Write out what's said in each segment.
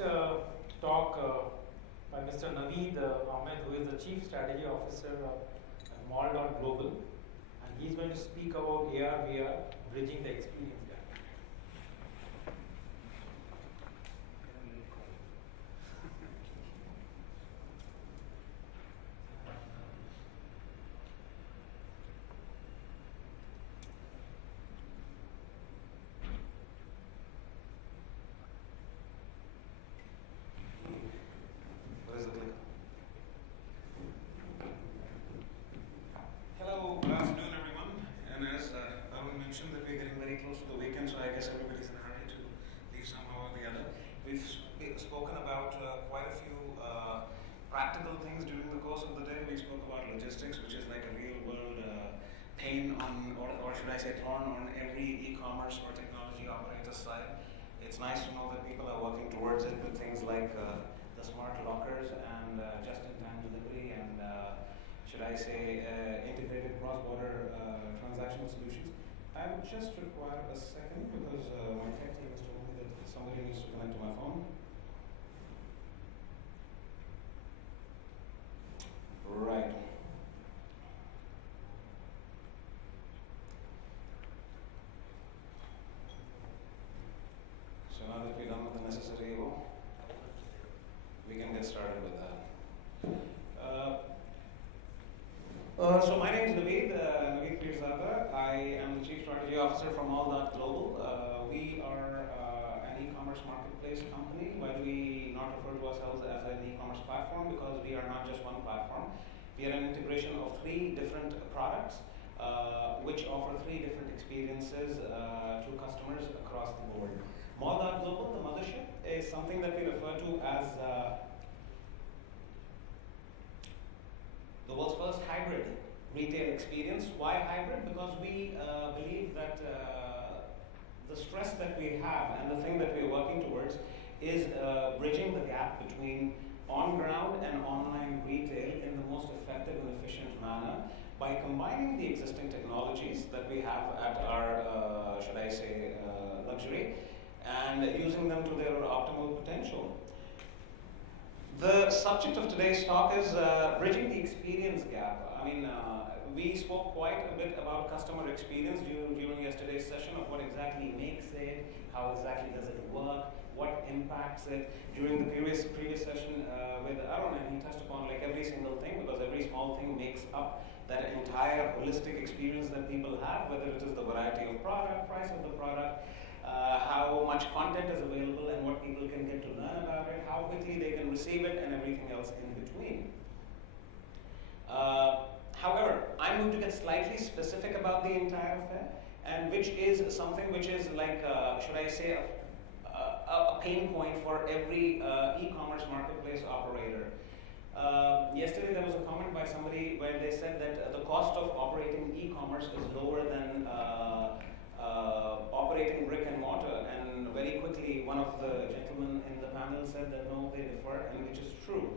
next talk by Mr. Naveed Ahmed, who is the Chief Strategy Officer at Mall.Global, and he's going to speak about AR, VR, bridging the experience gap. Hello, good afternoon, everyone. And as Arun mentioned, that we're getting very close to the weekend, so I guess everybody's in a hurry to leave somehow or the other. We've spoken about quite a few practical things during the course of the day. We spoke about logistics, which is like a real-world pain on, or should I say, thorn on every e-commerce or technology operator's side. It's nice to know that people are working towards it with things like the smart lockers and just-in-time delivery and should I say, integrated cross-border transactional solutions. I would just require a second because my tech team has told me that somebody needs to connect to my phone. Right. So now that we're done with the necessary evil, we can get started with that. So my name is Naveed Pirzada. I am the Chief Strategy Officer from Mall.Global. We are an e-commerce marketplace company. Why do we not refer to ourselves as an e-commerce platform? Because we are not just one platform. We are an integration of 3 different products which offer 3 different experiences to customers across the board. Mall.Global, the mothership, is something that we refer to as the world's first hybrid retail experience. Why hybrid? Because we believe that the stress that we have and the thing that we're working towards is bridging the gap between on-ground and online retail in the most effective and efficient manner by combining the existing technologies that we have at our, should I say, luxury and using them to their optimal potential. The subject of today's talk is bridging the experience gap. I mean, we spoke quite a bit about customer experience during yesterday's session of what exactly makes it, how exactly does it work, what impacts it. During the previous session with Arun, and he touched upon like every single thing, because every small thing makes up that entire holistic experience that people have, whether it is the variety of product, price of the product, how much content is available and what people can get to learn about it, how quickly they can receive it, and everything else in between. However, I'm going to get slightly specific about the entire affair, and which is something which is like, should I say, a pain point for every e-commerce marketplace operator. Yesterday there was a comment by somebody where they said that the cost of operating e-commerce is lower than operating brick and mortar, and very quickly one of the gentlemen in the panel said that no, they differ, and which is true.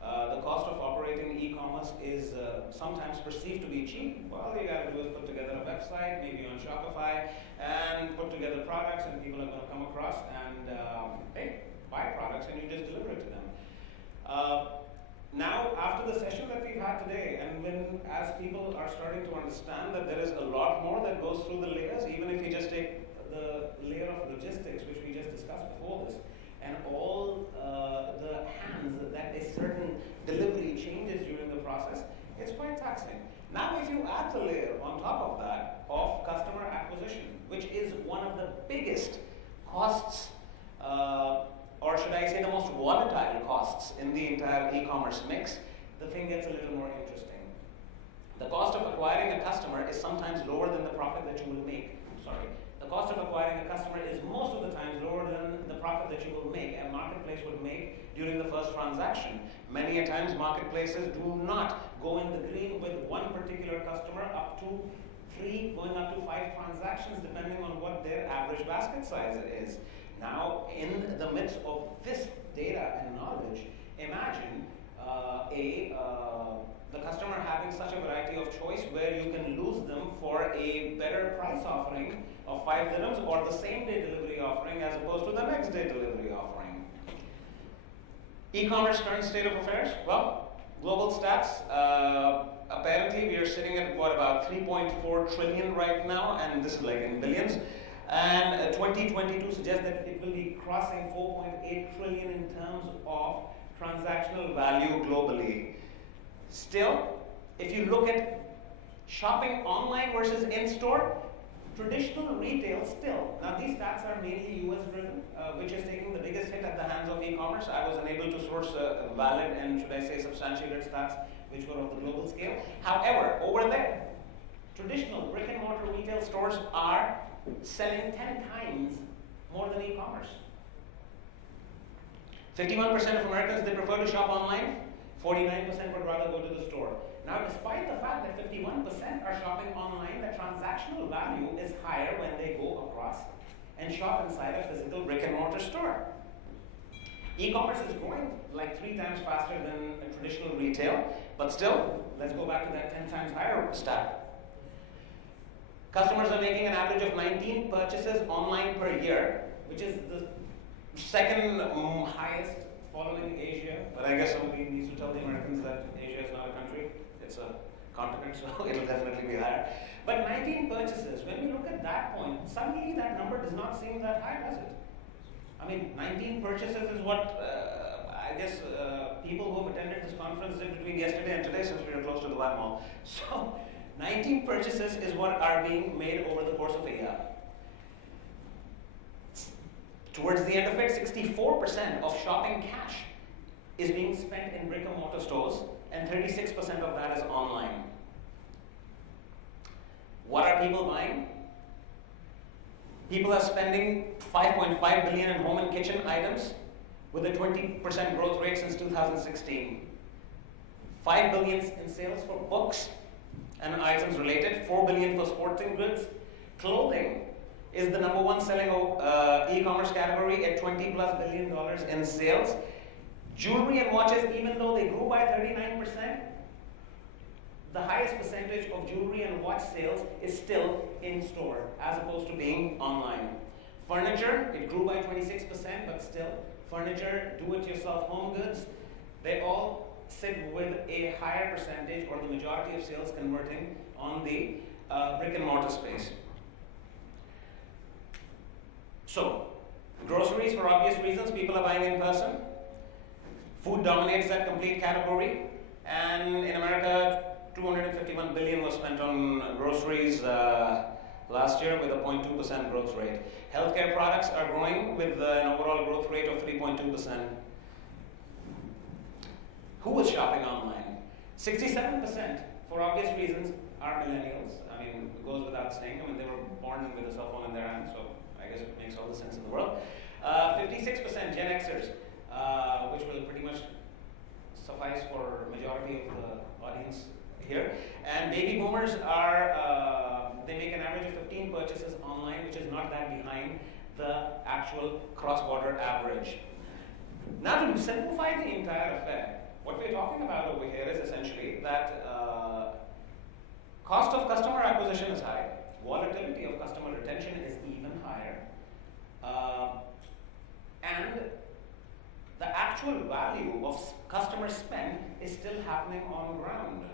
The cost of operating e-commerce is sometimes perceived to be cheap. Well, all you got to do is put together a website, maybe on Shopify, and put together products, and people are going to come across and hey, buy products, and you just deliver it to them. Now, after the session that we've had today, and as people are starting to understand that there is a lot more that goes through the layers, even if you just take the layer of logistics, which we just discussed before this, and all the hands that a certain delivery changes during the process, it's quite taxing. Now, if you add the layer on top of that of customer acquisition, which is one of the biggest costs, or should I say the most volatile costs in the entire e-commerce mix, the thing gets a little more interesting. The cost of acquiring a customer is sometimes lower than the profit that you will make. The cost of acquiring a customer is most of the times lower than the profit that you will make, a marketplace would make during the first transaction. Many a times marketplaces do not go in the green with one particular customer up to 3, going up to 5 transactions, depending on what their average basket size is. Now, in the midst of this data and knowledge, imagine the customer having such a variety of choice where you can lose them for a better price offering of 5 dirhams or the same day delivery offering as opposed to the next day delivery offering. E-commerce current state of affairs? Well, global stats. Apparently, we are sitting at what, about 3.4 trillion right now, and this is like in billions. And 2022 suggests that it will be crossing 4.8 trillion in terms of transactional value globally. Still, if you look at shopping online versus in-store, traditional retail still, now these stats are mainly US driven, which is taking the biggest hit at the hands of e-commerce. I was unable to source valid and, should I say, substantiated stats which were of the global scale. However, over there, traditional brick and mortar retail stores are selling 10 times more than e-commerce. 51% of Americans, they prefer to shop online. 49% would rather go to the store. Now, despite the fact that 51% are shopping online, the transactional value is higher when they go across and shop inside a physical brick and mortar store. E-commerce is growing like 3 times faster than traditional retail, but still, let's go back to that 10 times higher stat. Customers are making an average of 19 purchases online per year, which is the second highest following Asia. But I guess somebody needs to tell the Americans that Asia is not a country, it's a continent, so it'll definitely be higher. But 19 purchases, when we look at that point, suddenly that number does not seem that high, does it? I mean, 19 purchases is what I guess people who have attended this conference did between yesterday and today, since we are close to the Mall. So 19 purchases is what are being made over the course of a year. Towards the end of it, 64% of shopping cash is being spent in brick and mortar stores, and 36% of that is online. What are people buying? People are spending $5.5 billion in home and kitchen items with a 20% growth rate since 2016. $5 billion in sales for books and items related, $4 billion for sporting goods. Clothing is the number 1 selling e-commerce category at $20+ billion in sales. Jewelry and watches, even though they grew by 39%, the highest percentage of jewelry and watch sales is still in store as opposed to being online. Furniture, it grew by 26%, but still, furniture, do-it-yourself home goods, they all sit with a higher percentage, or the majority of sales converting on the brick and mortar space. So, groceries, for obvious reasons, people are buying in person. Food dominates that complete category, and in America, $251 billion was spent on groceries last year with a 0.2% growth rate. Healthcare products are growing with an overall growth rate of 3.2%. Who was shopping online? 67%, for obvious reasons, are millennials. I mean, it goes without saying. I mean, they were born with a cell phone in their hand, so I guess it makes all the sense in the world. 56% Gen Xers, which will pretty much suffice for majority of the audience here. And baby boomers are, they make an average of 15 purchases online, which is not that behind the actual cross-border average. Now, to simplify the entire affair, what we're talking about over here is essentially that cost of customer acquisition is high, volatility of customer retention is even higher, and the actual value of customer spend is still happening on ground.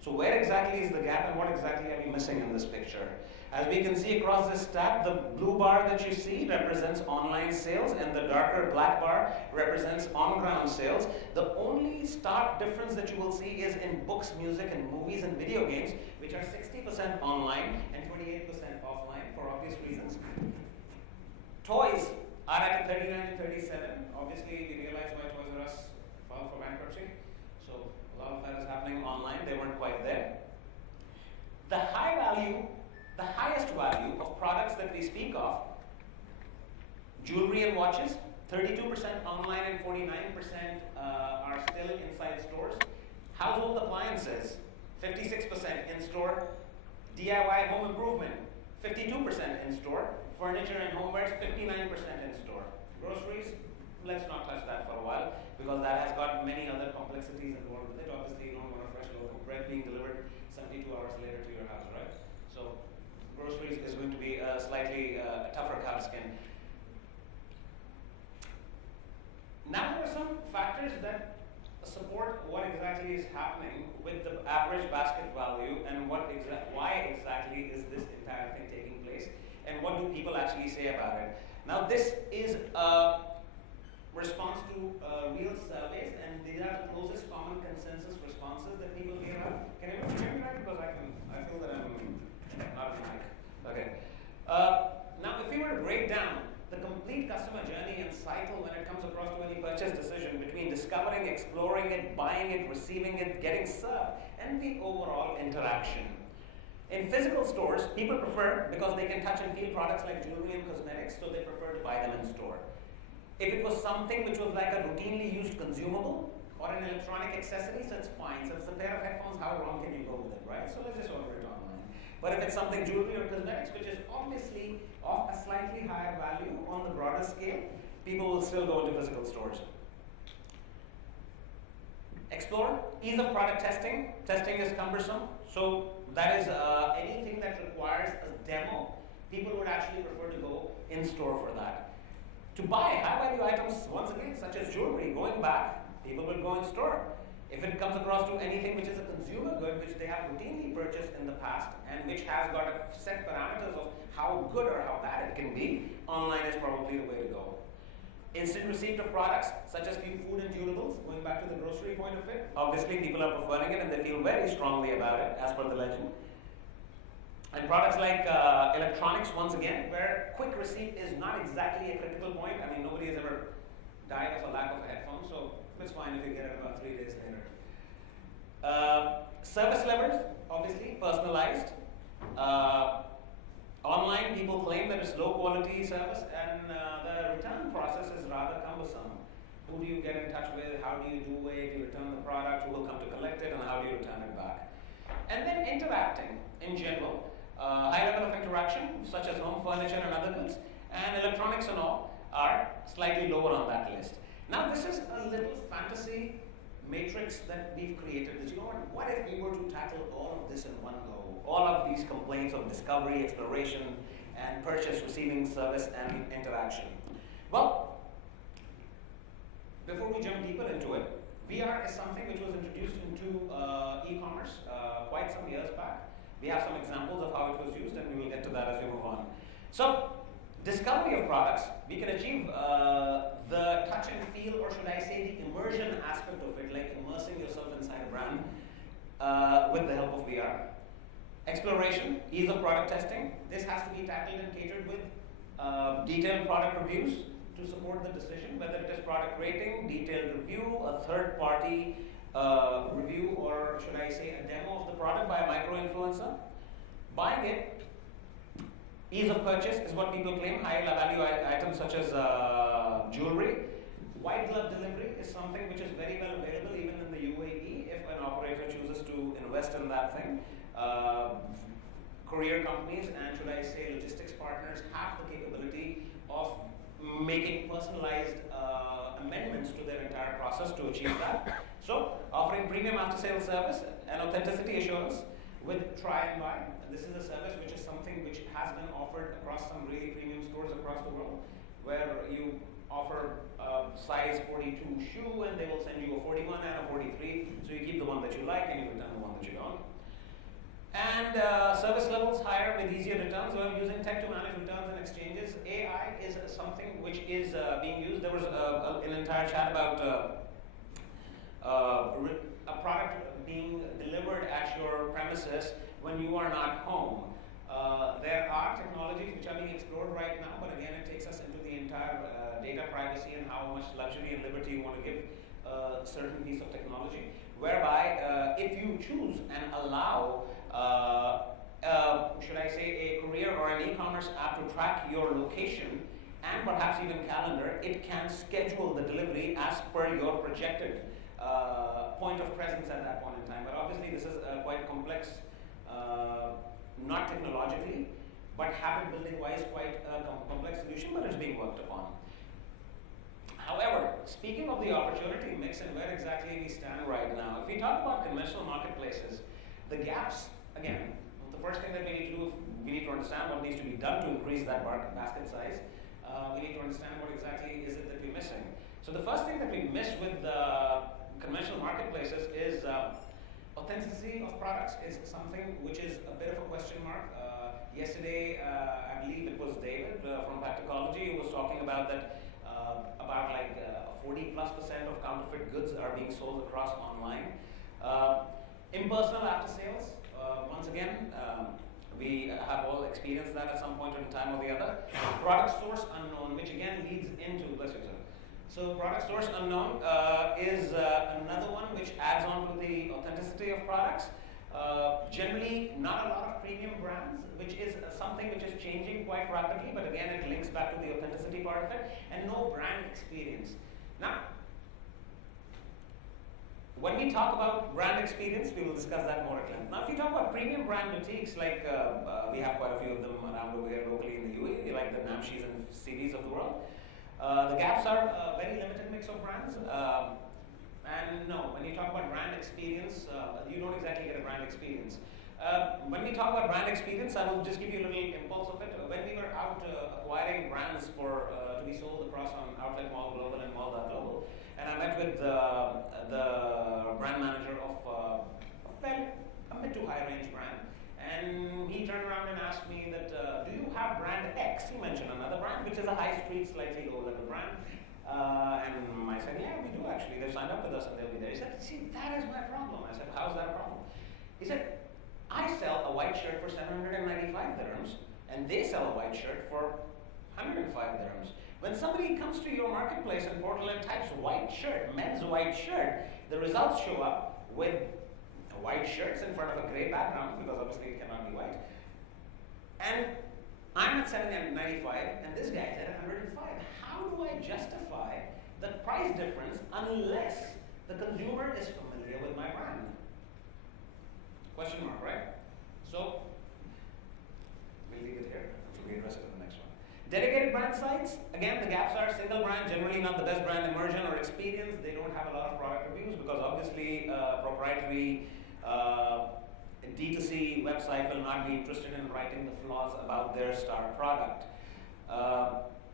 So where exactly is the gap, and what exactly are we missing in this picture? As we can see across this stat, the blue bar that you see represents online sales, and the darker black bar represents on-ground sales. The only stark difference that you will see is in books, music, and movies and video games, which are 60% online and 28% offline for obvious reasons. Toys are at 39 and 37. Obviously, we realize why Toys R Us filed for bankruptcy. So a lot of that is happening online. They weren't quite there. The highest value of products that we speak of, jewelry and watches, 32% online and 49% are still inside stores. Household appliances, 56% in store. DIY home improvement, 52% in store. Furniture and homewares, 59% in store. Groceries, let's not touch that for a while, because that has got many other complexities involved with it. Obviously, you don't want a fresh loaf of bread being delivered 72 hours later to your house, right? So, groceries is going to be a slightly tougher calfskin. Now, there are some factors support what exactly is happening with the average basket value and why exactly is this entire thing taking place and what do people actually say about it. Now this is a response to real surveys, and these are the closest common consensus responses that people here have. Can everyone hear me right? Because I feel that I'm not mic. Okay. Now if we were to break down the complete customer journey and cycle when it comes across to any purchase decision between discovering, exploring it, buying it, receiving it, getting served, and the overall interaction. In physical stores, people prefer, because they can touch and feel products like jewelry and cosmetics, so they prefer to buy them in store. If it was something which was like a routinely used consumable or an electronic accessory, so it's fine. So it's a pair of headphones, how wrong can you go with it, right? So let's just order it online. But if it's something jewelry or cosmetics, which is obviously of a slightly higher value on the broader scale, people will still go into physical stores. Explore, ease of product testing. Testing is cumbersome, so that is anything that requires a demo. People would actually prefer to go in store for that. To buy high value items, once again, such as jewelry, going back, people will go in store. If it comes across to anything which is a consumer good, which they have routinely purchased in the past, and which has got a set parameters of how good or how bad it can be, online is probably the way to go. Instant receipt of products, such as food and durables, going back to the grocery point of it, obviously people are preferring it and they feel very strongly about it, as per the legend. And products like electronics, once again, where quick receipt is not exactly a critical point. I mean, nobody has ever died of a lack of a headphone, so it's fine if you get it about 3 days later. Service levels, obviously, personalized. Online, people claim that it's low quality service, and the return process is rather cumbersome. Who do you get in touch with? How do you do it? You return the product, who will come to collect it, and how do you return it back? And then interacting in general. High level of interaction, such as home furniture and other goods, and electronics and all are slightly lower on that list. Now this is a little fantasy matrix that we've created. That, you know what if we were to tackle all of this in one go? All of these complaints of discovery, exploration, and purchase, receiving, service, and interaction. Well, before we jump deeper into it, VR is something which was introduced into e-commerce quite some years back. We have some examples of how it was used, and we will get to that as we move on. So, discovery of products, we can achieve the touch and feel, or should I say the immersion aspect of it, like immersing yourself inside a brand with the help of VR. Exploration, ease of product testing. This has to be tackled and catered with detailed product reviews to support the decision, whether it is product rating, detailed review, a third party review, or should I say a demo of the product by a micro-influencer. Buying it, ease of purchase is what people claim, high value items such as jewelry. White glove delivery is something which is very well available even in the UAE if an operator chooses to invest in that thing. Courier companies and, should I say, logistics partners have the capability of making personalized amendments to their entire process to achieve that. So, offering premium after-sales service and authenticity assurance with try and buy. This is a service which is something which has been offered across some really premium stores across the world, where you offer a size 42 shoe and they will send you a 41 and a 43. So you keep the one that you like and you return the one that you don't. And service levels higher with easier returns. So I'm using tech to manage returns and exchanges. AI is something which is being used. There was an entire chat about a product being delivered at your premises when you are not home. There are technologies which are being explored right now, but again, it takes us into the entire data privacy and how much luxury and liberty you want to give a certain piece of technology, whereby if you choose and allow should I say, a courier or an e-commerce app to track your location and perhaps even calendar, it can schedule the delivery as per your projected point of presence at that point in time. But obviously this is quite complex, not technologically, but habit building wise quite a complex solution, but it's being worked upon. However, speaking of the opportunity mix and where exactly we stand right now, if we talk about conventional marketplaces, the gaps, again, the first thing that we need to do, we need to understand what needs to be done to increase that basket size. We need to understand what exactly is it that we're missing. So the first thing that we miss with the conventional marketplaces is authenticity of products is something which is a bit of a question mark. Yesterday, I believe it was David from Practicology who was talking about that about like 40+% of counterfeit goods are being sold across online. Impersonal after sales, once again, we have all experienced that at some point in time or the other. Product source unknown, which again leads into, bless you, sir. So product source unknown is another one which adds on to the authenticity of products. Generally, not a lot of premium brands, which is something which is changing quite rapidly, but again, it links back to the authenticity part of it, and no brand experience. Now, when we talk about brand experience, we will discuss that more at length. Now, if you talk about premium brand boutiques, like we have quite a few of them around over here locally in the UAE, like the Namshis and CVs of the world. The gaps are a very limited mix of brands. And no, when you talk about brand experience, you don't exactly get a brand experience. When we talk about brand experience, I will just give you a little impulse of it. When we were out acquiring brands for to be sold across on outlet Mall.Global and Mall.Global, and I met with the brand manager of a mid to high range brand, and he turned around and asked me that, do you have brand X? He mentioned another brand, which is a high street, slightly low level brand. And I said, yeah, we do actually. They've signed up with us and they'll be there. He said, see, that is my problem. I said, how's that a problem? He said, I sell a white shirt for 795 dirhams, and they sell a white shirt for 105 dirhams. When somebody comes to your marketplace in Portal and types white shirt, men's white shirt, the results show up with white shirts in front of a gray background, because obviously it cannot be white. And I'm at 795, and this guy's at 105. How do I justify the price difference unless the consumer is familiar with my brand? Question mark, right? So, we'll leave it here. We'll be addressed in the next one. Dedicated brand sites, again, the gaps are single brand, generally not the best brand immersion or experience. They don't have a lot of product reviews because obviously proprietary D2C website will not be interested in writing the flaws about their star product.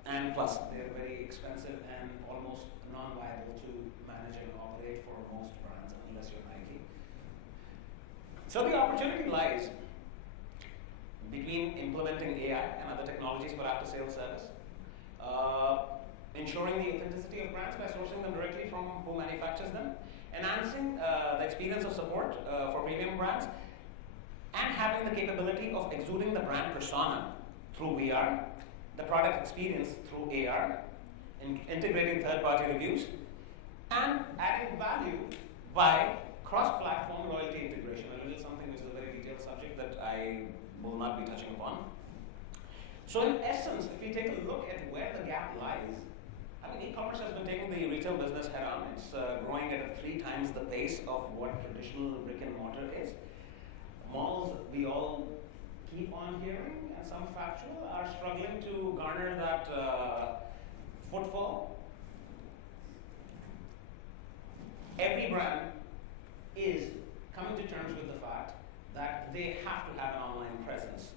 And plus, they're very expensive and almost non-viable to manage and operate for most brands unless you're Nike. So the opportunity lies between implementing AI and other technologies for after-sales service, ensuring the authenticity of brands by sourcing them directly from who manufactures them, enhancing the experience of support for premium brands, and having the capability of exuding the brand persona through VR, the product experience through AR, integrating third-party reviews, and adding value by cross-platform loyalty integration, a little something which is a very detailed subject that I will not be touching upon. So in essence, if we take a look at where the gap lies, I mean, e-commerce has been taking the retail business head on. It's growing at 3 times the pace of what traditional brick and mortar is. Malls, we all keep on hearing, and some factual, are struggling to garner that footfall. Every brand is coming to terms with the fact that they have to have an online presence.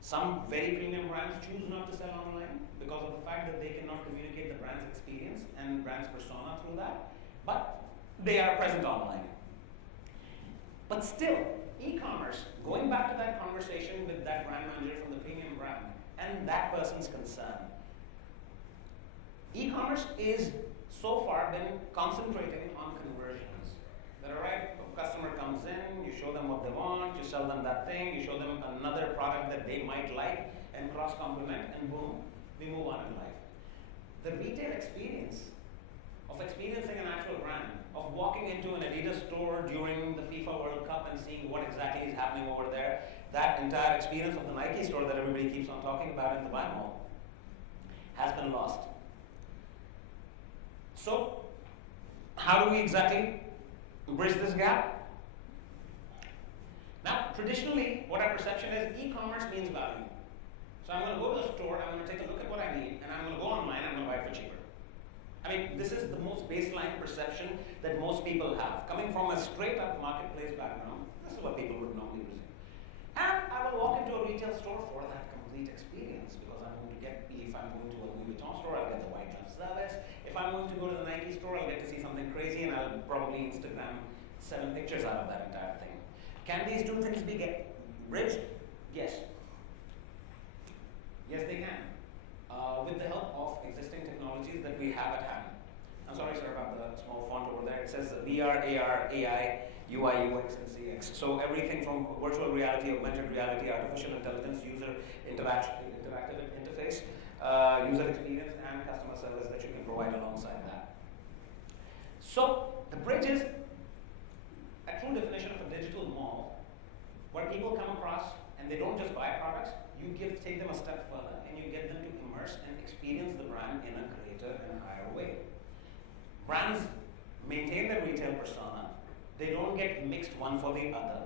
Some very premium brands choose not to sell online because of the fact that they cannot communicate the brand's experience and brand's persona through that, but they are present online. But still, e-commerce, going back to that conversation with that brand manager from the premium brand and that person's concern, e-commerce is so far been concentrating on conversions. That a customer comes in, you show them what they want, you sell them that thing, you show them another product that they might like and cross-complement, and boom, we move on in life. The retail experience of experiencing an actual brand, of walking into an Adidas store during the FIFA World Cup and seeing what exactly is happening over there, that entire experience of the Nike store that everybody keeps on talking about in the Dubai Mall has been lost. So, how do we exactly bridge this gap? Now, traditionally, what our perception is, e-commerce means value. So I'm going to go to the store, I'm going to take a look at what I need, and I'm going to go online, I'm going to buy it for cheaper. I mean, this is the most baseline perception that most people have. Coming from a straight-up marketplace background, this is what people would normally presume. And I will walk into a retail store for that complete experience, because I'm going to get, if I'm going to a Louis Vuitton store, I'll get the white glove service. If I'm going to go to the Nike store, I'll get to see something crazy, and I'll probably Instagram 7 pictures out of that entire thing. Can these two things be bridged? Yes. Yes, they can. With the help of existing technologies that we have at hand. I'm sorry, sir, about the small font over there. It says VR, AR, AI, UI, UX, and CX. So everything from virtual reality, augmented reality, artificial intelligence, user interactive interface, user experience, and customer service that you can provide alongside that. So the bridge is a true definition of a digital mall, where people come across and they don't just buy products. You take them a step further, and you get them to immerse and experience the brand in a greater and higher way. Brands maintain their retail persona. They don't get mixed one for the other.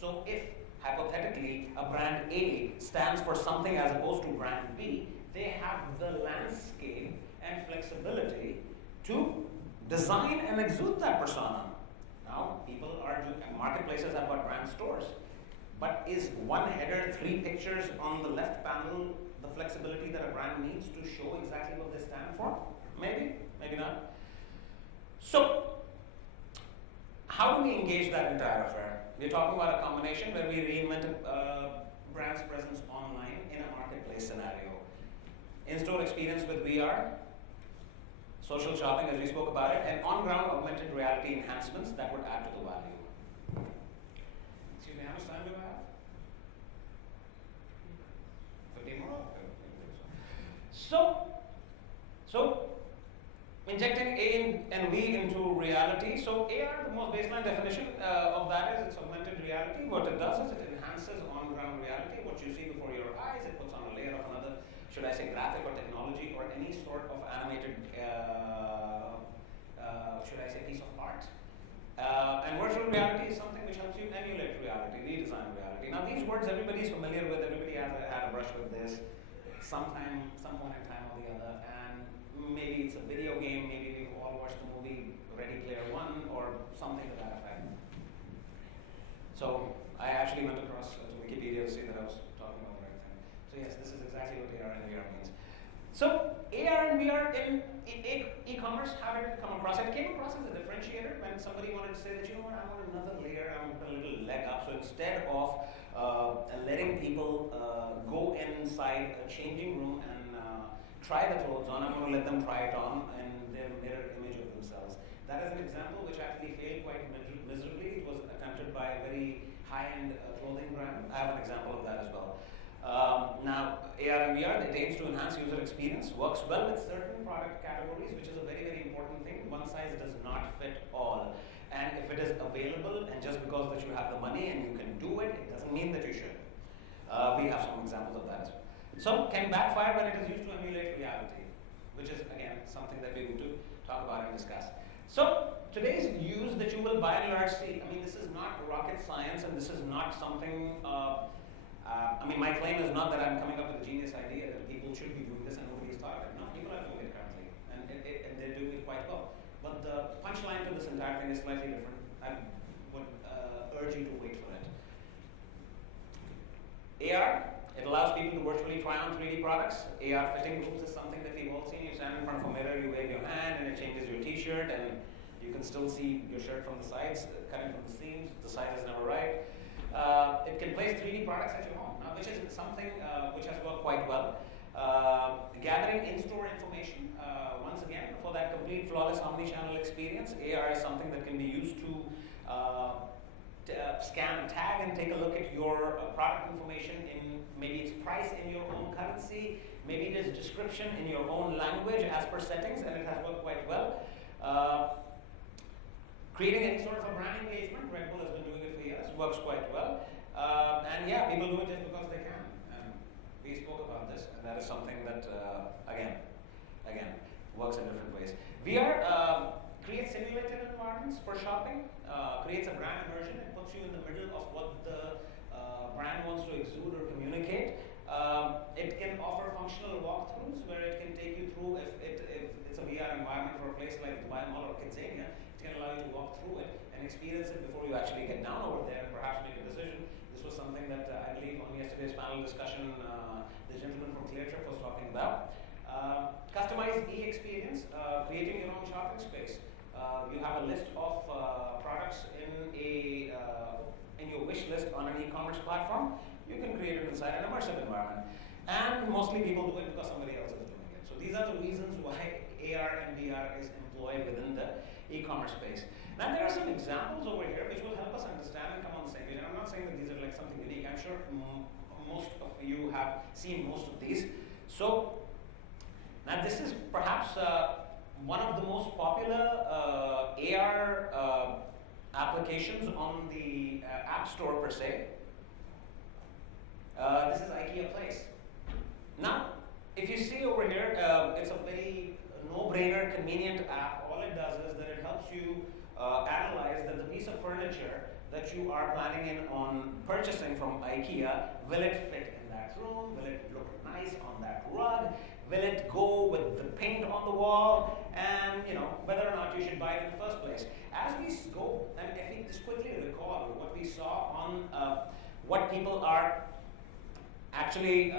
So if, hypothetically, a brand A stands for something as opposed to brand B, they have the landscape and flexibility to design and exude that persona. Now, marketplaces have got brand stores. But is one header, 3 pictures on the left panel the flexibility that a brand needs to show exactly what they stand for? Maybe, maybe not. So, how do we engage that entire affair? We're talking about a combination where we reinvented brand's presence online in a marketplace scenario. In-store experience with VR, social shopping as we spoke about it, and on-ground augmented reality enhancements that would add to the value. Excuse me, how much time do I have? 15 more? So injecting A and V into reality. So AR, the most baseline definition of that is it's augmented reality. What it does is it enhances on-ground reality. What you see before your eyes, it puts on a layer of another, should I say, graphic or technology or any sort of animated, should I say, piece of art. And virtual reality is something which helps you emulate reality, redesign reality. Now these words everybody is familiar with, everybody has had a brush with this some point in time or the other, and maybe it's a video game, maybe we've all watched the movie Ready Player One or something to that effect. So I actually went across to Wikipedia to see that I was talking about the right thing. So yes, this is exactly what AR and VR means. So AR and VR in e-commerce, how did it come across? It came across as a differentiator when somebody wanted to say that, you know what, I want another layer, I want a little leg up. So instead of letting people go inside a changing room and try the clothes on, I'm going to let them try it on in their mirror image of themselves. That is an example which actually failed quite miserably. It was attempted by a very high-end clothing brand. I have an example of that as well. Now, AR and VR, it aims to enhance user experience, works well with certain product categories, which is a very, very important thing. One size does not fit all. And if it is available, and just because that you have the money and you can do it, it doesn't mean that you should. We have some examples of that as well. So, can backfire when it is used to emulate reality, which is, again, something that we need to talk about and discuss. So, today's use that you will by and large see, I mean, this is not rocket science, and this is not something I mean, my claim is not that I'm coming up with a genius idea that people should be doing this and nobody's thought of it. No, people are doing it currently, and they're doing it quite well. But the punchline to this entire thing is slightly different. I would urge you to wait for it. AR, it allows people to virtually try on 3D products. AR fitting rooms is something that we've all seen. You stand in front of a mirror, you wave your hand, and it changes your t-shirt, and you can still see your shirt from the sides, cutting from the seams. The size is never right. It can place 3D products at your home, which is something which has worked quite well. Gathering in-store information, once again, for that complete flawless omni-channel experience, AR is something that can be used to scan and tag and take a look at your product information in maybe its price in your own currency, maybe it is description in your own language as per settings, and it has worked quite well. Creating any sort of a brand engagement, Red Bull has been doing it for years, works quite well. And yeah, people do it just because they can. And we spoke about this, and that is something that, again, works in different ways. VR creates simulated environments for shopping, creates a brand immersion, and puts you in the middle of what the brand wants to exude or communicate. It can offer functional walkthroughs where it can take you through, if it's a VR environment for a place like Dubai Mall or Kidzania, it can allow you to walk through it and experience it before you actually get down over there and perhaps make a decision. This was something that I believe on yesterday's panel discussion, the gentleman from ClearTrip was talking about. Customized e-experience, creating your own shopping space. You have a list of exist on an e-commerce platform, you can create it inside an immersive environment. And mostly people do it because somebody else is doing it. So these are the reasons why AR and VR is employed within the e-commerce space. Now there are some examples over here which will help us understand and come on the same page. And I'm not saying that these are like something unique. I'm sure most of you have seen most of these. So now this is perhaps one of the most popular AR applications on the App Store per se. This is IKEA Place. Now, if you see over here, it's a very no-brainer, convenient app. All it does is that it helps you analyze that the piece of furniture that you are planning on purchasing from IKEA, will it fit in that room? Will it look nice on that rug? Will it go with the paint on the wall? And whether or not you should buy it in the first place. As we go, and if we just quickly recall what we saw on what people are actually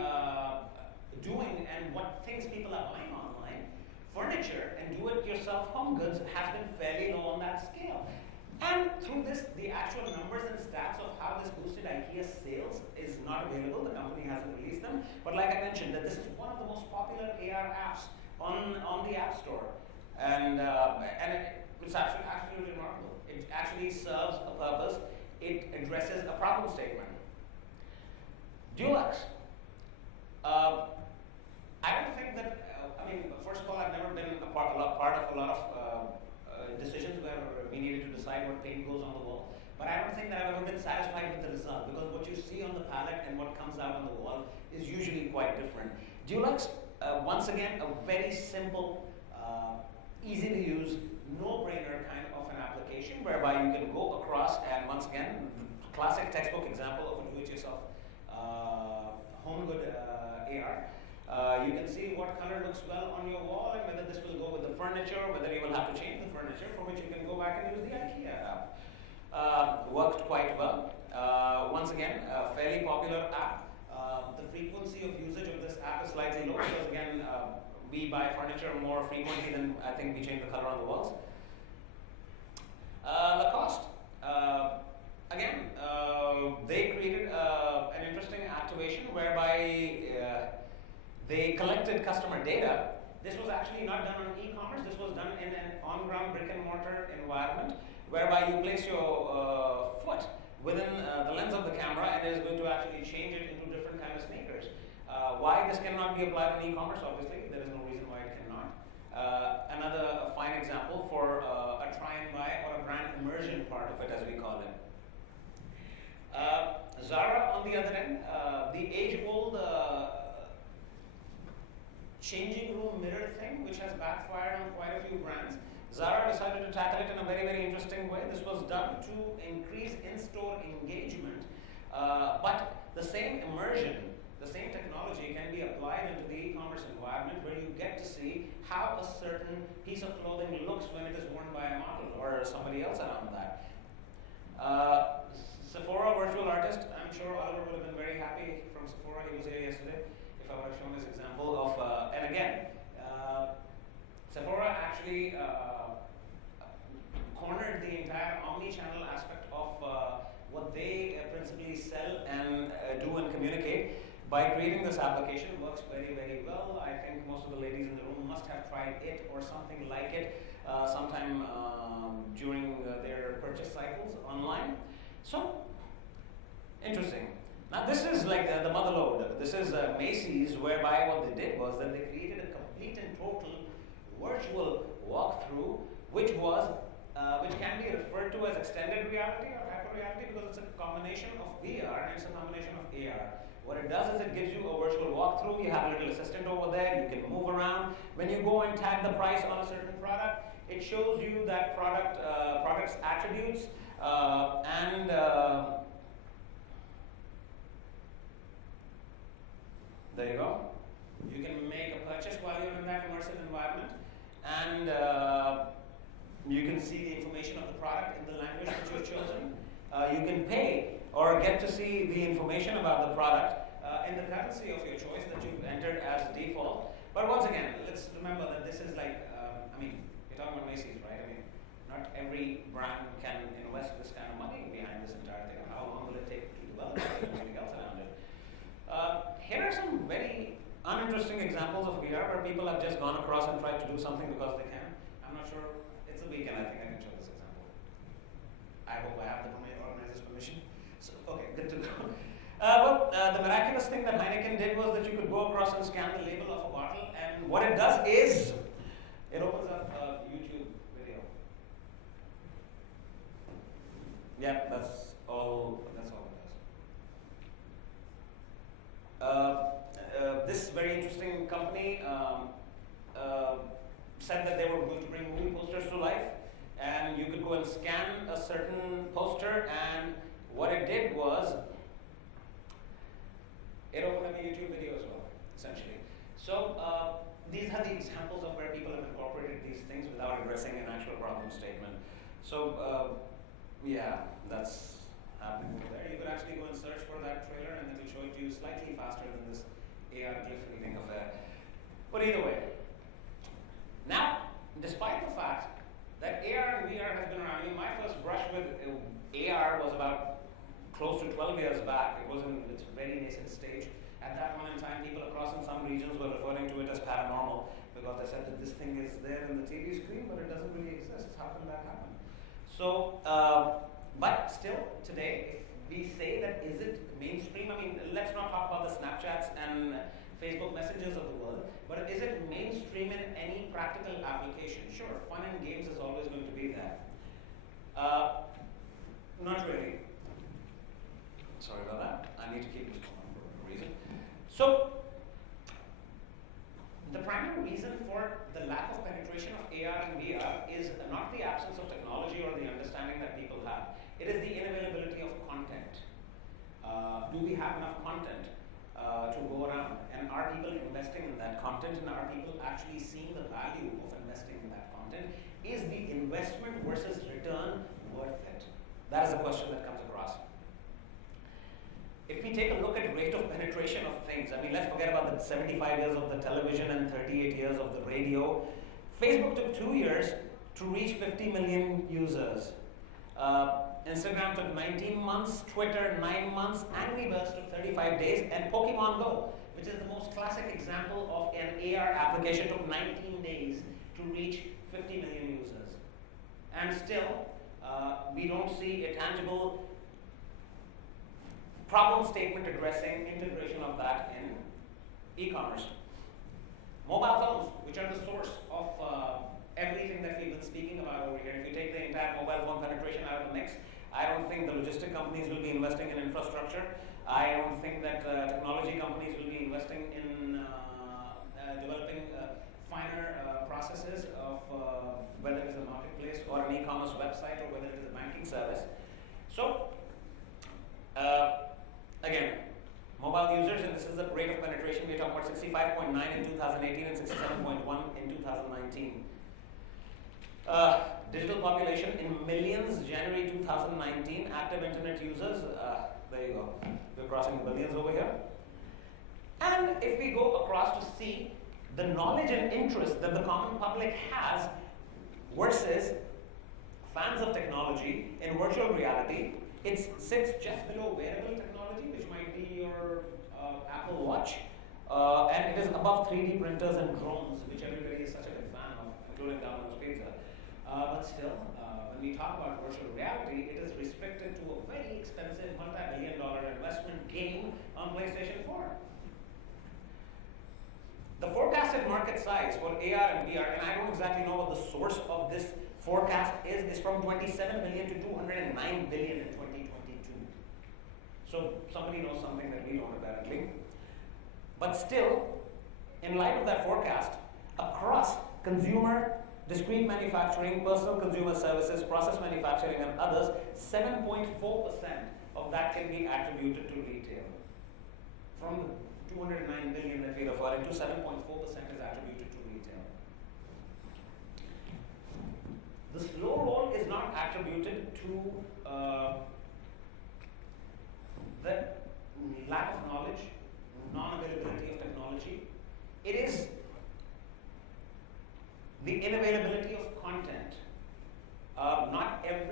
doing and what things people are buying online, furniture and do-it-yourself home goods has been fairly low on that scale. And through this, the actual numbers and stats of how this boosted IKEA sales is not available. The company hasn't released them. But like I mentioned, that this is one of the most popular AR apps on the App Store. And it's actually absolutely remarkable. It actually serves a purpose. It addresses a problem statement. Dulux. I don't think that, first of all, I've never been a part of a lot of decisions where we needed to decide what paint goes on the wall. But I don't think that I've ever been satisfied with the result, because what you see on the palette and what comes out on the wall is usually quite different. Dulux, once again, a very simple, easy to use, no-brainer kind of an application whereby you can go across and once again, classic textbook example of a do-it-yourself home good AR. You can see what color looks well on your wall and whether this will go with the furniture, whether you will have to change the furniture, for which you can go back and use the IKEA app. Worked quite well. Once again, a fairly popular app. The frequency of usage of this app is slightly low because again, we buy furniture more frequently than I think we change the color on the walls. Lacoste. Again, they created an interesting activation whereby they collected customer data. This was actually not done on e-commerce. This was done in an on-ground brick-and-mortar environment whereby you place your foot within the lens of the camera and it is going to actually change it into different kind of sneakers. Why this cannot be applied in e-commerce? Obviously, there is no reason why it cannot. Another fine example for a try and buy or a brand immersion part of it, as we call it. Zara, on the other end, the age-old changing room mirror thing, which has backfired on quite a few brands. Zara decided to tackle it in a very, very interesting way. This was done to increase in-store engagement, but the same immersion, the same technology can be applied into the e-commerce environment where you get to see how a certain piece of clothing looks when it is worn by a model or somebody else around that. Sephora virtual artist, I'm sure Oliver would have been very happy from Sephora. He was here yesterday. If I would have shown this example of, and again, Sephora actually cornered the entire omni-channel aspect of what they principally sell and do and communicate by creating this application. It works very, very well. I think most of the ladies in the room must have tried it or something like it sometime during their purchase cycles online. So, interesting. Now this is like the mother lode. This is Macy's, whereby what they did was that they created a complete and total virtual walkthrough, which can be referred to as extended reality or hyper reality because it's a combination of VR and it's a combination of AR. What it does is it gives you a virtual walkthrough. You have a little assistant over there. You can move around. When you go and tag the price on a certain product, it shows you that product's attributes and there you go. You can make a purchase while you're in that immersive environment, and you can see the information of the product in the language that you've chosen. You can pay or get to see the information about the product in the currency of your choice that you've entered as default. But once again, let's remember that this is like, you're talking about Macy's, right? Not every brand can invest this kind of money behind this entire thing. How long will it take to develop it and everything else around it? Here are some very uninteresting examples of VR where people have just gone across and tried to do something because they can. I'm not sure. It's a weekend. I think I can show this example. I hope I have the organizer's permission. So, okay, good to go. The miraculous thing that Heineken did was that you could go across and scan the label of a bottle, and what it does is it opens up a YouTube video. Yeah, that's all it does. This very interesting company said that they were going to bring movie posters to life, and you could go and scan a certain poster, and what it did was it opened up a YouTube video as well, essentially. So these are the examples of where people have incorporated these things without addressing an actual problem statement. So yeah, that's happening over there. You could actually go and search for that trailer, and it will show it to you slightly faster than this AR glyph reading affair. But either way, now, despite the fact that AR and VR has been around, I mean, my first brush with AR was about close to 12 years back. It was in its very nascent stage. At that point in time, people across in some regions were referring to it as paranormal because they said that this thing is there in the TV screen, but it doesn't really exist. How can that happen? So, but still, today, if we say that is it mainstream, I mean, let's not talk about the Snapchats and Facebook messages of the world, but is it mainstream in any practical application? Sure, fun and games is always going to be there. Not really. Sorry about that. I need to keep this going for a reason. So, the primary reason for the lack of penetration of AR and VR is not the absence of technology or the understanding that people have. It is the unavailability of content. Do we have enough content to go around? And are people investing in that content? And are people actually seeing the value of investing in that content? Is the investment versus return worth it? That is a question that comes across. If we take a look at rate of penetration of things, I mean, let's forget about the 75 years of the television and 38 years of the radio. Facebook took 2 years to reach 50 million users. Instagram took 19 months, Twitter 9 months, Angry Birds took 35 days, and Pokemon Go, which is the most classic example of an AR application, took 19 days to reach 50 million users. And still, we don't see a tangible problem statement addressing integration of that in e-commerce. Mobile phones, which are the source of everything that we've been speaking about over here. If you take the entire mobile phone penetration out of the mix, I don't think the logistic companies will be investing in infrastructure. I don't think that technology companies will be investing in developing finer processes of whether it is a marketplace or an e-commerce website or whether it is a banking service. So, again, mobile users, and this is the rate of penetration, we're talking about 65.9 in 2018 and 67.1 in 2019. Digital population in millions, January 2019, active internet users, there you go, we're crossing the billions over here. And if we go across to see the knowledge and interest that the common public has versus fans of technology in virtual reality, it sits just below wearable technology, which might be your Apple Watch, and it is above 3D printers and drones, which everybody is such a big fan of, including Domino's Pizza. But still, when we talk about virtual reality, it is restricted to a very expensive multi-billion-dollar investment game on PlayStation 4. The forecasted market size for AR and VR, and I don't exactly know what the source of this forecast is from 27 million to 209 billion in 2022. So somebody knows something that we don't apparently. But still, in light of that forecast, across consumer, discrete manufacturing, personal consumer services, process manufacturing, and others, 7.4% of that can be attributed to retail. From the 209 billion that we're referring to, 7.4% is attributed to retail. The slow roll is not attributed to the lack of knowledge, non-availability of technology. It is the inavailability of content.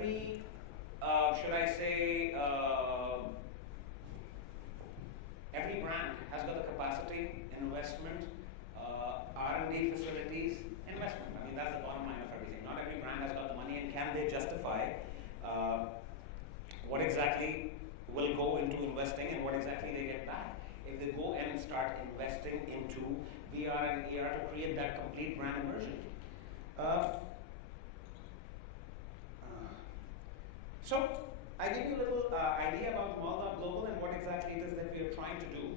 every, should I say, every brand has got the capacity, investment, R&D facilities, investment. I mean, that's the bottom line of everything. Not every brand has got the money, and can they justify what exactly will go into investing and what exactly they get back. If they go and start investing into VR and AR to create that complete brand immersion. So I give you a little idea about Mall.Global and what exactly it is that we are trying to do.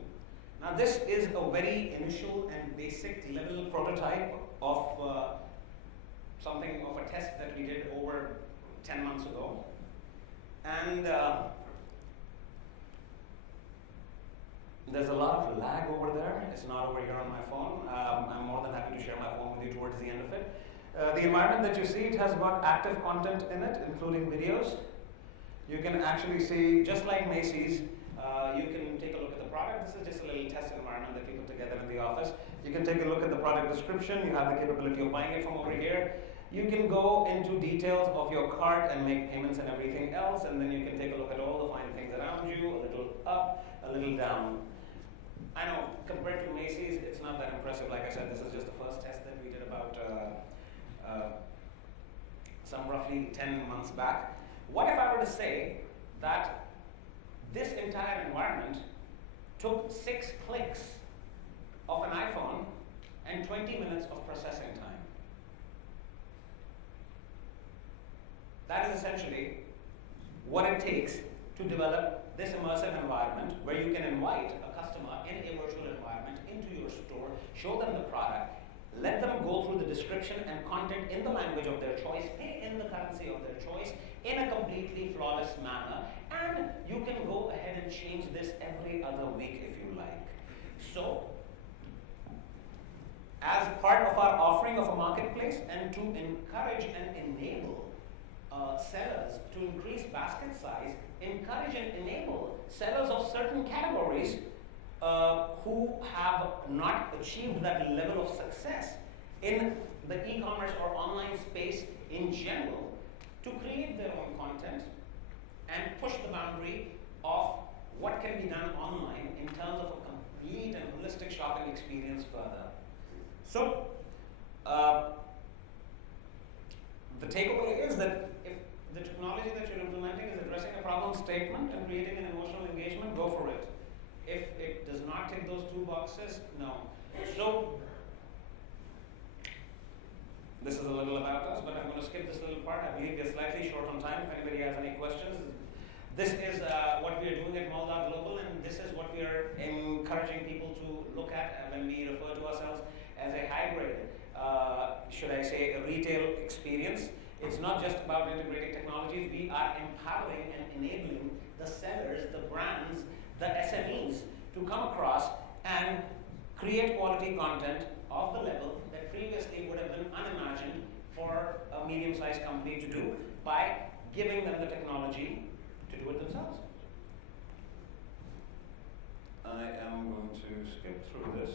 Now this is a very initial and basic level prototype of something of a test that we did over 10 months ago. And there's a lot of lag over there. It's not over here on my phone. I'm more than happy to share my phone with you towards the end of it. The environment that you see, it has got active content in it, including videos. You can actually see, just like Macy's, you can take a look at the product. This is just a little test environment that we put together in the office. You can take a look at the product description. You have the capability of buying it from over here. You can go into details of your cart and make payments and everything else, and then you can take a look at all the fine things around you, a little up, a little down. I know, compared to Macy's, it's not that impressive. Like I said, this is just the first test that we did about some roughly 10 months back. What if I were to say that this entire environment took 6 clicks of an iPhone and 20 minutes of processing time? That is essentially what it takes to develop this immersive environment where you can invite a customer in a virtual environment into your store, show them the product, let them go through the description and content in the language of their choice, pay in the currency of their choice, in a completely flawless manner, and you can go ahead and change this every other week if you like. So, as part of our offering of a marketplace and to encourage and enable sellers to increase basket size, encourage and enable sellers of certain categories who have not achieved that level of success in the e-commerce or online space in general to create their own content and push the boundary of what can be done online in terms of a complete and holistic shopping experience further. So, the takeaway is that if the technology that you're implementing is addressing a problem statement and creating an emotional engagement, go for it. If it does not tick those 2 boxes, no. So, this is a little about us, but I'm going to skip this little part. I believe we are slightly short on time. If anybody has any questions, this is what we are doing at Mall.Global, and this is what we are encouraging people to look at when we refer to ourselves as a hybrid, should I say, a retail experience. It's not just about integrating technologies. We are empowering and enabling the sellers, the brands, the SMEs to come across and create quality content of the level that previously would have been unimagined for a medium-sized company to do by giving them the technology to do it themselves. I am going to skip through this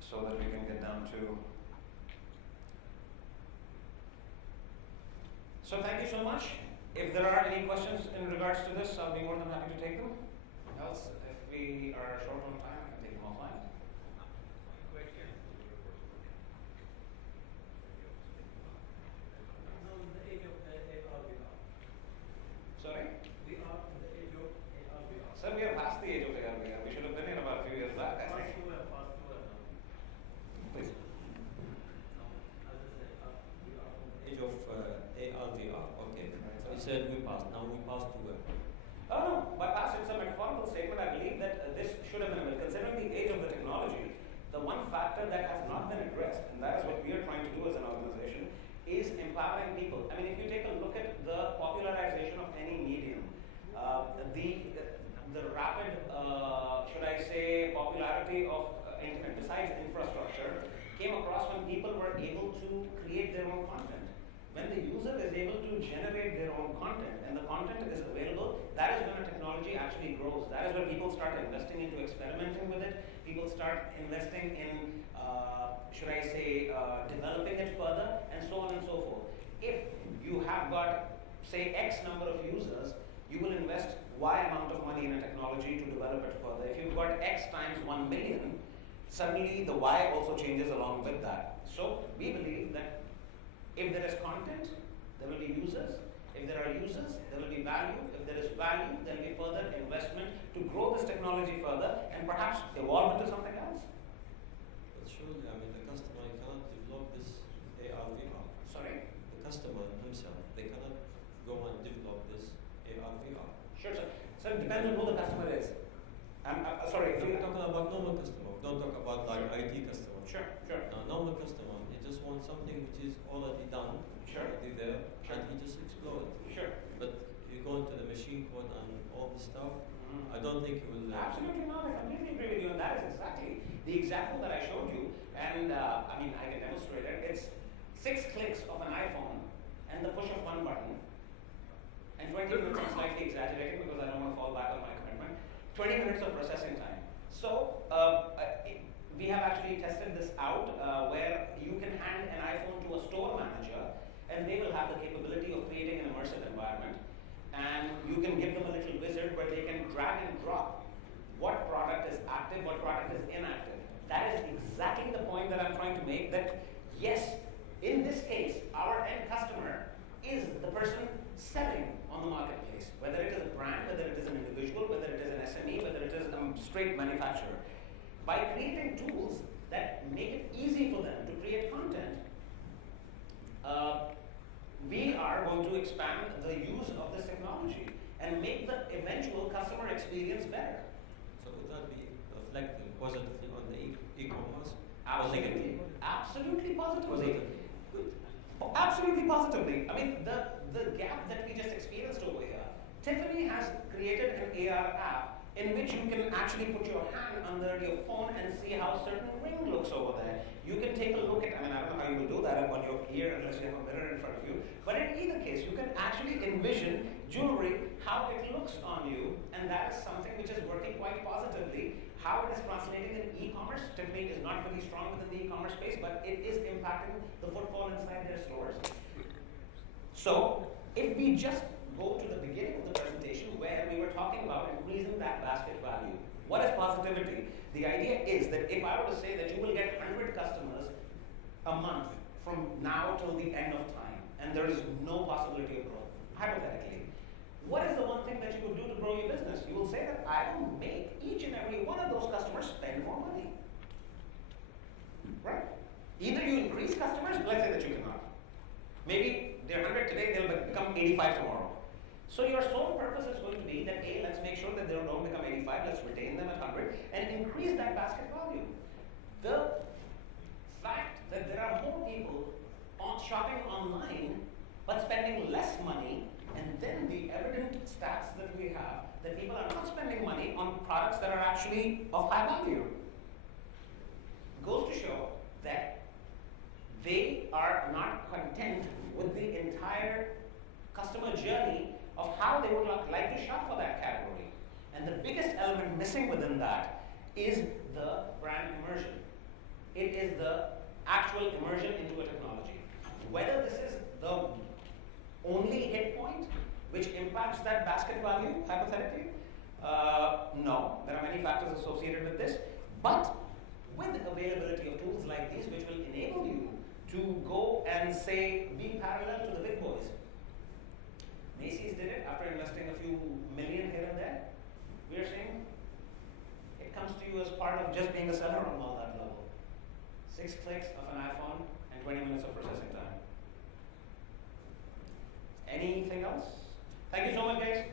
so that we can get down to. So thank you so much. If there are any questions in regards to this, I'll be more than happy to take them. Else, if we are short on time, I can take them offline. Question. Now, in the age of AR VR. Sorry? We are in the age of AR VR. Sir, we are past the age of AR VR. We should have been here about a few years back, I think. Fast forward now. Please. Now, as I said, we are in the Age of AR, VR, okay. So you said we passed, now we pass to where? Oh no, by past it's a metaphorical statement. I believe that this should have been, considering the age of the technology, the one factor that has not been addressed, and that is what we are trying to do as an organization, is empowering people. I mean, if you take a look at the popularization of any medium, the rapid, should I say, popularity of internet, besides infrastructure, came across when people were able to create their own content. When the user is able to generate their own content and the content is available, that is when a technology actually grows. That is where people start investing into experimenting with it. People start investing in, should I say, developing it further, and so on and so forth. If you have got say X number of users, you will invest Y amount of money in a technology to develop it further. If you've got X times 1 million, suddenly the Y also changes along with that. So we believe that if there is content, there will be users. If there are users, there will be value. If there is value, there will be further investment to grow this technology further and perhaps evolve into something else. But surely, I mean, the customer cannot develop this AR VR. Sorry? The customer himself, they cannot go and develop this AR VR. Sure, sir. So it depends on who the customer is. I'm sorry. We're talking about normal customer. Don't talk about like IT customer. Sure, sure. Normal customer, he just wants something which is already done, Sure. already there, Sure. and he just explore it. Sure. But you go into the machine code and all this stuff, I don't think you will. Absolutely not. I completely agree with you, and that is exactly the example that I showed you. And I mean, I can demonstrate it. It's 6 clicks of an iPhone and the push of one button. And 20 minutes, I'm slightly exaggerating because I don't want to fall back on my commitment. 20 minutes of processing time. So we have actually tested this out where you can hand an iPhone to a store manager and they will have the capability of creating an immersive environment. And you can give them a little wizard where they can drag and drop what product is active, what product is inactive. That is exactly the point that I'm trying to make, that yes, in this case, our end customer is the person selling on the marketplace, whether it is a brand, whether it is an individual, whether it is an SME, whether it is a straight manufacturer. By creating tools that make it easy for them to create content, we are going to expand the use of this technology and make the eventual customer experience better. So would that be reflecting positively on the e-commerce? Absolutely. Absolutely positively. Positively. Good. Absolutely positively. I mean, the gap that we just experienced over here, Tiffany has created an AR app in which you can actually put your hand under your phone and see how certain ring looks over there. You can take a look at, I mean, I don't know how you will do that on your ear unless you have a mirror in front of you, but in either case, you can actually envision jewelry, how it looks on you, and that is something which is working quite positively. How it is translating in e-commerce, Tiffany is not really strong within the e-commerce space, but it is impacting the footfall inside their stores. So, if we just go to the beginning of the presentation where we were talking about increasing that basket value. What is positivity? The idea is that if I were to say that you will get 100 customers a month from now till the end of time, and there is no possibility of growth, hypothetically, what is the one thing that you would do to grow your business? You will say that I will make each and every one of those customers spend more money. Right? Either you increase customers, let's say that you cannot. Maybe they're 100 today, they'll become 85 tomorrow. So your sole purpose is going to be that A, let's make sure that they don't become 85, let's retain them at 100 and increase that basket value. The fact that there are more people shopping online but spending less money, and then the evident stats that we have that people are not spending money on products that are actually of high value, goes to show that they are not content with the entire customer journey of how they would like to shop for that category. And the biggest element missing within that is the brand immersion. It is the actual immersion into a technology. Whether this is the only hit point which impacts that basket value, hypothetically, no. There are many factors associated with this. But with the availability of tools like these which will enable you to go and say, be parallel to the big boys. Macy's did it after investing a few million here and there. We are saying it comes to you as part of just being a seller on Mall.Global. 6 clicks of an iPhone and 20 minutes of processing time. Anything else? Thank you so much, guys.